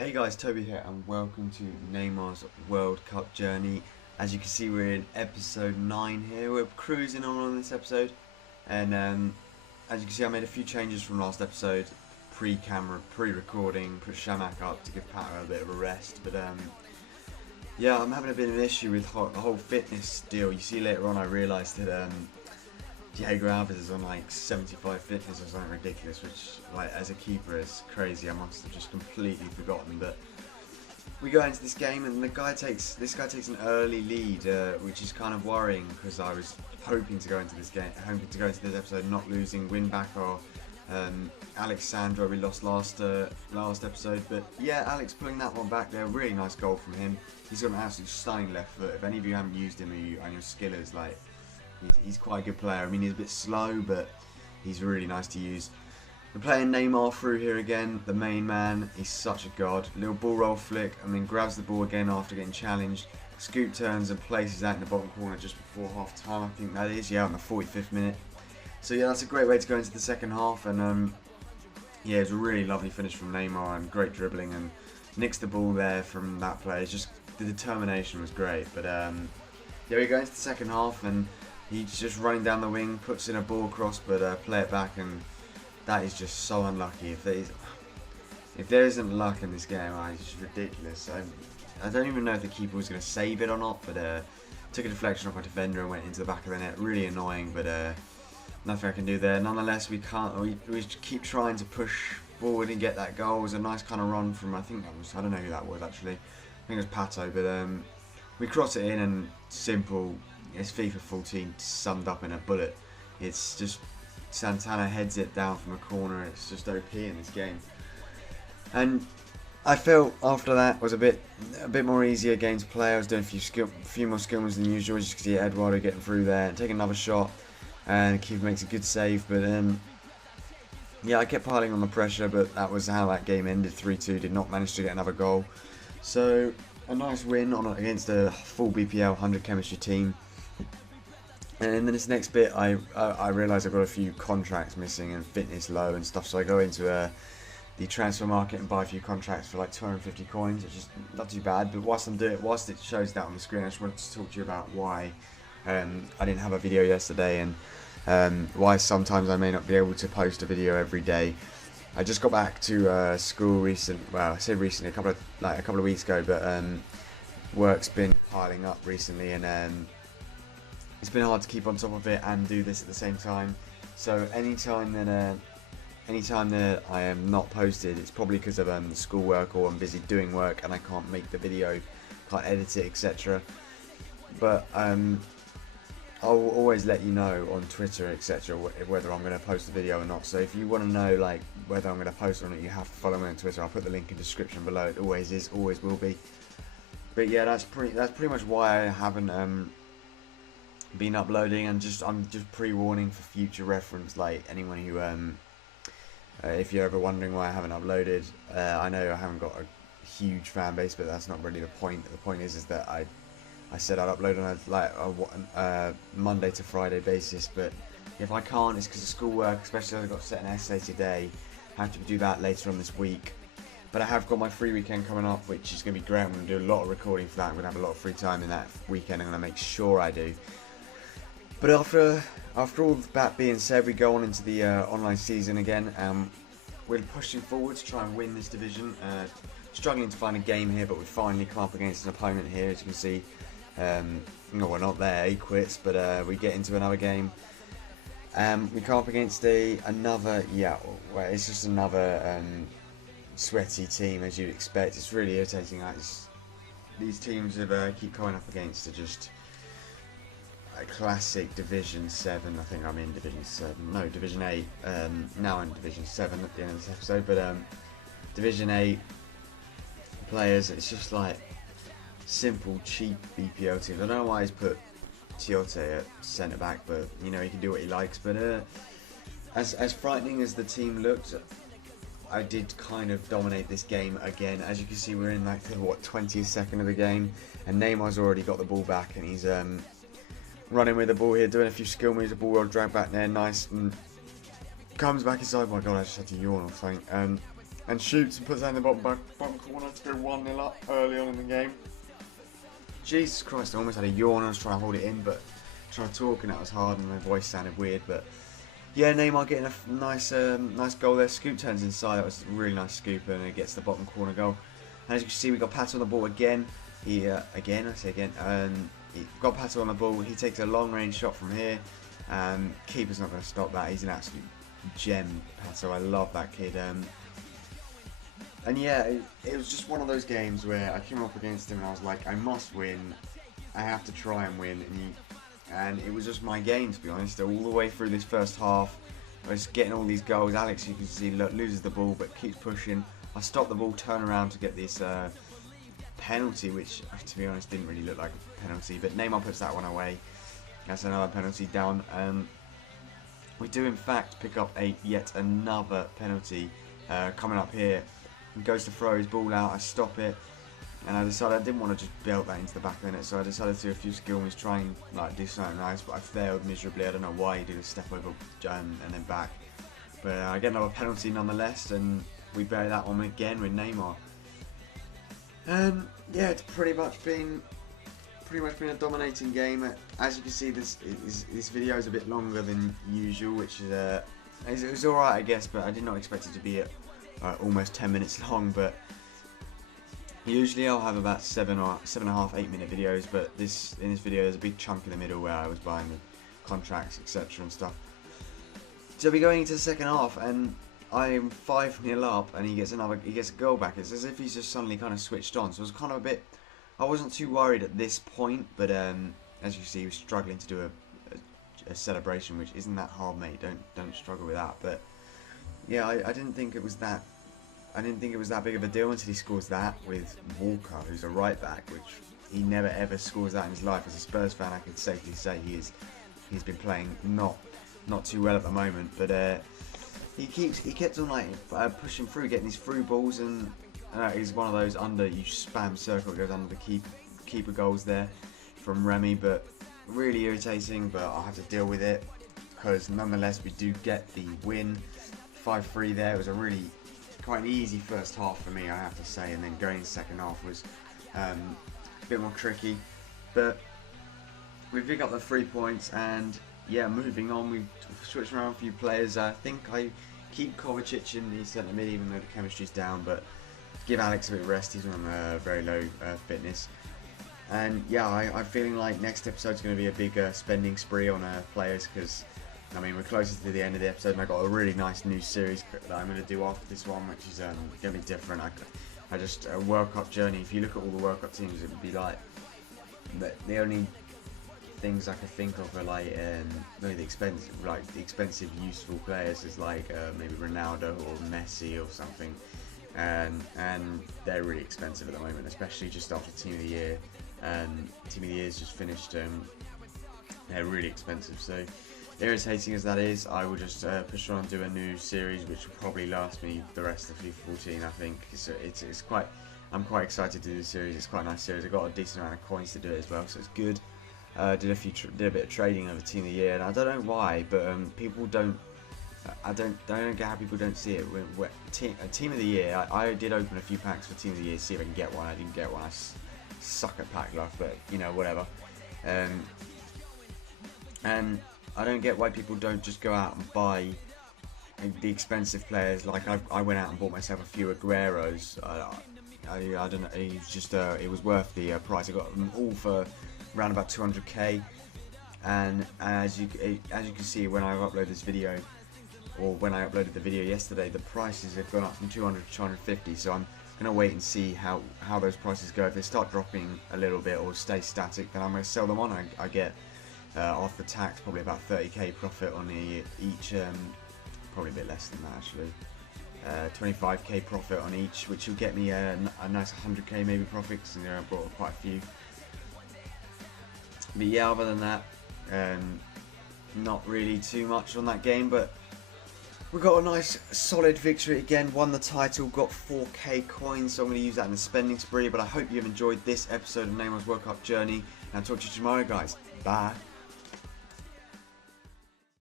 Hey guys, Toby here and welcome to Neymar's World Cup journey. As you can see, we're in episode 9 here. We're cruising on this episode, and as you can see, I made a few changes from last episode. Pre-camera, pre-recording, put Shamak up to give Pato a bit of a rest, but yeah, I'm having a bit of an issue with the whole fitness deal. You see later on I realised that Diego Alves is on like 75 fitness or something ridiculous, which like as a keeper is crazy. I must have just completely forgotten. But we go into this game and this guy takes an early lead, which is kind of worrying because I was hoping to go into this episode not losing, win back our Alexandro we lost last episode. But yeah, Alex pulling that one back there, really nice goal from him. He's got an absolutely stunning left foot. If any of you haven't used him and your skillers, like. He's quite a good player. I mean, he's a bit slow, but he's really nice to use. We're playing Neymar through here again, the main man. He's such a god. Little ball roll flick, and then grabs the ball again after getting challenged. Scoop turns and places that in the bottom corner just before half time, I think that is. Yeah, on the 45th minute. So yeah, that's a great way to go into the second half. And yeah, it was a really lovely finish from Neymar and great dribbling and nicks the ball there from that play. It's just the determination was great. But yeah, we go into the second half and he's just running down the wing, puts in a ball cross, but play it back, and that is just so unlucky. If there isn't luck in this game, it's just ridiculous. I don't even know if the keeper was going to save it or not, but took a deflection off my defender and went into the back of the net. Really annoying, but nothing I can do there. Nonetheless, we keep trying to push forward and get that goal. It was a nice kind of run from, I don't know who that was actually. I think it was Pato, but we cross it in and simple. It's FIFA 14 summed up in a bullet. It's just Santana heads it down from a corner. It's just OP in this game. And I felt after that was a bit more easier game to play. I was doing a few more skill moves than usual. As you can see Eduardo getting through there and taking another shot, and the keeper makes a good save. But yeah, I kept piling on the pressure, but that was how that game ended. 3-2. Did not manage to get another goal. So a nice win against a full BPL 100 chemistry team. And in this next bit, I realise I've got a few contracts missing and fitness low and stuff, so I go into the transfer market and buy a few contracts for like 250 coins, which is not too bad. But whilst it shows that on the screen, I just wanted to talk to you about why I didn't have a video yesterday and why sometimes I may not be able to post a video every day. I just got back to school I say recently, a couple of weeks ago, but work's been piling up recently and it's been hard to keep on top of it and do this at the same time. So anytime that I am not posted, it's probably because of schoolwork or I'm busy doing work and I can't make the video, can't edit it, etc. But I'll always let you know on Twitter, etc. whether I'm going to post a video or not. So if you want to know like whether I'm going to post or not, you have to follow me on Twitter. I'll put the link in the description below. It always is, always will be. But yeah, that's pretty much why I haven't been uploading, and I'm just pre-warning for future reference, like anyone who if you're ever wondering why I haven't uploaded, I know I haven't got a huge fan base, but that's not really the point. The point is that I said I'd upload on a Monday to Friday basis, but if I can't, it's because of schoolwork, especially as I've got to set an essay today. I have to do that later on this week. But I have got my free weekend coming up, which is going to be great. I'm going to do a lot of recording for that. I'm going to have a lot of free time in that weekend. I'm going to make sure I do. But after all that being said, we go on into the online season again. We're pushing forward to try and win this division. Struggling to find a game here, but we finally come up against an opponent here. As you can see, no, we're not there. He quits, but we get into another game. We come up against another sweaty team, as you'd expect. It's really irritating. These teams keep coming up against are just a classic Division 7. I think I'm in Division 7. No, Division 8. Now I'm in Division 7 at the end of this episode. But Division 8 players, it's just like simple, cheap BPO teams. I don't know why he's put Tiote at centre back, but you know he can do what he likes. But as frightening as the team looked, I did kind of dominate this game again. As you can see, we're in like the 20th second of the game, and Neymar's already got the ball back, and he's running with the ball here, doing a few skill moves. The ball will drag back there, nice, and comes back inside. Oh my god, I just had to yawn or something. and shoots and puts that in the bottom corner to go 1-0 up early on in the game. Jesus Christ, I almost had a yawn. I was trying to hold it in, but trying to talk and that was hard and my voice sounded weird. But yeah, Neymar getting a nice goal there. Scoop turns inside. That was a really nice scoop, and it gets the bottom corner goal. And as you can see, we got Pato on the ball again. He got Pato on the ball. He takes a long range shot from here. Keeper's not going to stop that. He's an absolute gem, Pato. I love that kid. And yeah, it was just one of those games where I came up against him and I was like, I must win. I have to try and win. And it was just my game, to be honest. All the way through this first half, I was getting all these goals. Alex, you can see, loses the ball but keeps pushing. I stop the ball, turn around to get this penalty, which, to be honest, didn't really look like a penalty. But Neymar puts that one away. That's another penalty down. We do, in fact, pick up yet another penalty coming up here. He goes to throw his ball out, I stop it, and I decided I didn't want to just belt that into the back of the net, so I decided to do a few skill moves, try and do something nice, but I failed miserably. I don't know why he did a step over and then back. But I get another penalty nonetheless, and we bury that one again with Neymar. Yeah, it's pretty much been a dominating game. As you can see, this video is a bit longer than usual, which is it was alright, I guess, but I did not expect it to be almost 10 minutes long. But usually I'll have about 7.5, 8 minute videos, but in this video there's a big chunk in the middle where I was buying the contracts, etc. and stuff. So we're going into the second half, and I'm 5-0 up, and he gets a goal back. It's as if he's just suddenly kind of switched on. So it was kind of a bit. I wasn't too worried at this point, but as you see, he was struggling to do a celebration, which isn't that hard, mate. Don't struggle with that. But yeah, I didn't think it was that. I didn't think it was that big of a deal until he scores that with Walker, who's a right back, which he never ever scores that in his life. As a Spurs fan, I can safely say he's been playing not too well at the moment, but he kept on pushing through, getting these through balls, and he's one of those you spam circle, it goes under the keeper goals there from Remy, but really irritating. But I'll have to deal with it because nonetheless we do get the win, 5-3 there. It was a really quite an easy first half for me, I have to say, and then going into the second half was a bit more tricky, but we pick up the 3 points. And yeah, moving on, we've switched around a few players. I think I keep Kovacic in the centre mid, even though the chemistry's down, but give Alex a bit of rest. He's on very low fitness. And yeah, I'm feeling like next episode's going to be a big spending spree on players, because I mean, we're closer to the end of the episode, and I got a really nice new series that I'm going to do after this one, which is going to be different. I just a World Cup journey. If you look at all the World Cup teams, it would be like the only things I could think of are like maybe the expensive useful players is like maybe Ronaldo or Messi or something, and they're really expensive at the moment, especially just after Team of the Year. Team of the Year's just finished. They're really expensive, so irritating as that is, I will just push on and do a new series, which will probably last me the rest of FIFA 14. I think it's quite. I'm quite excited to do this series. It's quite a nice series. I got a decent amount of coins to do it as well, so it's good. Did a bit of trading over Team of the Year, and I don't know why, but people don't. I don't get how people don't see it. Team of the Year, I did open a few packs for Team of the Year to see if I can get one. I didn't get one. I suck at pack luck, but you know, whatever. And I don't get why people don't just go out and buy the expensive players. Like I went out and bought myself a few Agueros. I don't know. It was worth the price. I got them all for around about 200k. And as you can see, when I upload this video, or when I uploaded the video yesterday, the prices have gone up from 200 to 250. So I'm gonna wait and see how those prices go. If they start dropping a little bit or stay static, then I'm gonna sell them on. I get after tax probably about 30k profit on each, probably a bit less than that actually, 25k profit on each, which will get me a nice 100k maybe profit, because I bought quite a few. But yeah, other than that, not really too much on that game, but we got a nice solid victory again, won the title, got 4k coins, so I'm going to use that in the spending spree. But I hope you've enjoyed this episode of Neymar's World Cup journey, and I'll talk to you tomorrow, guys. Bye.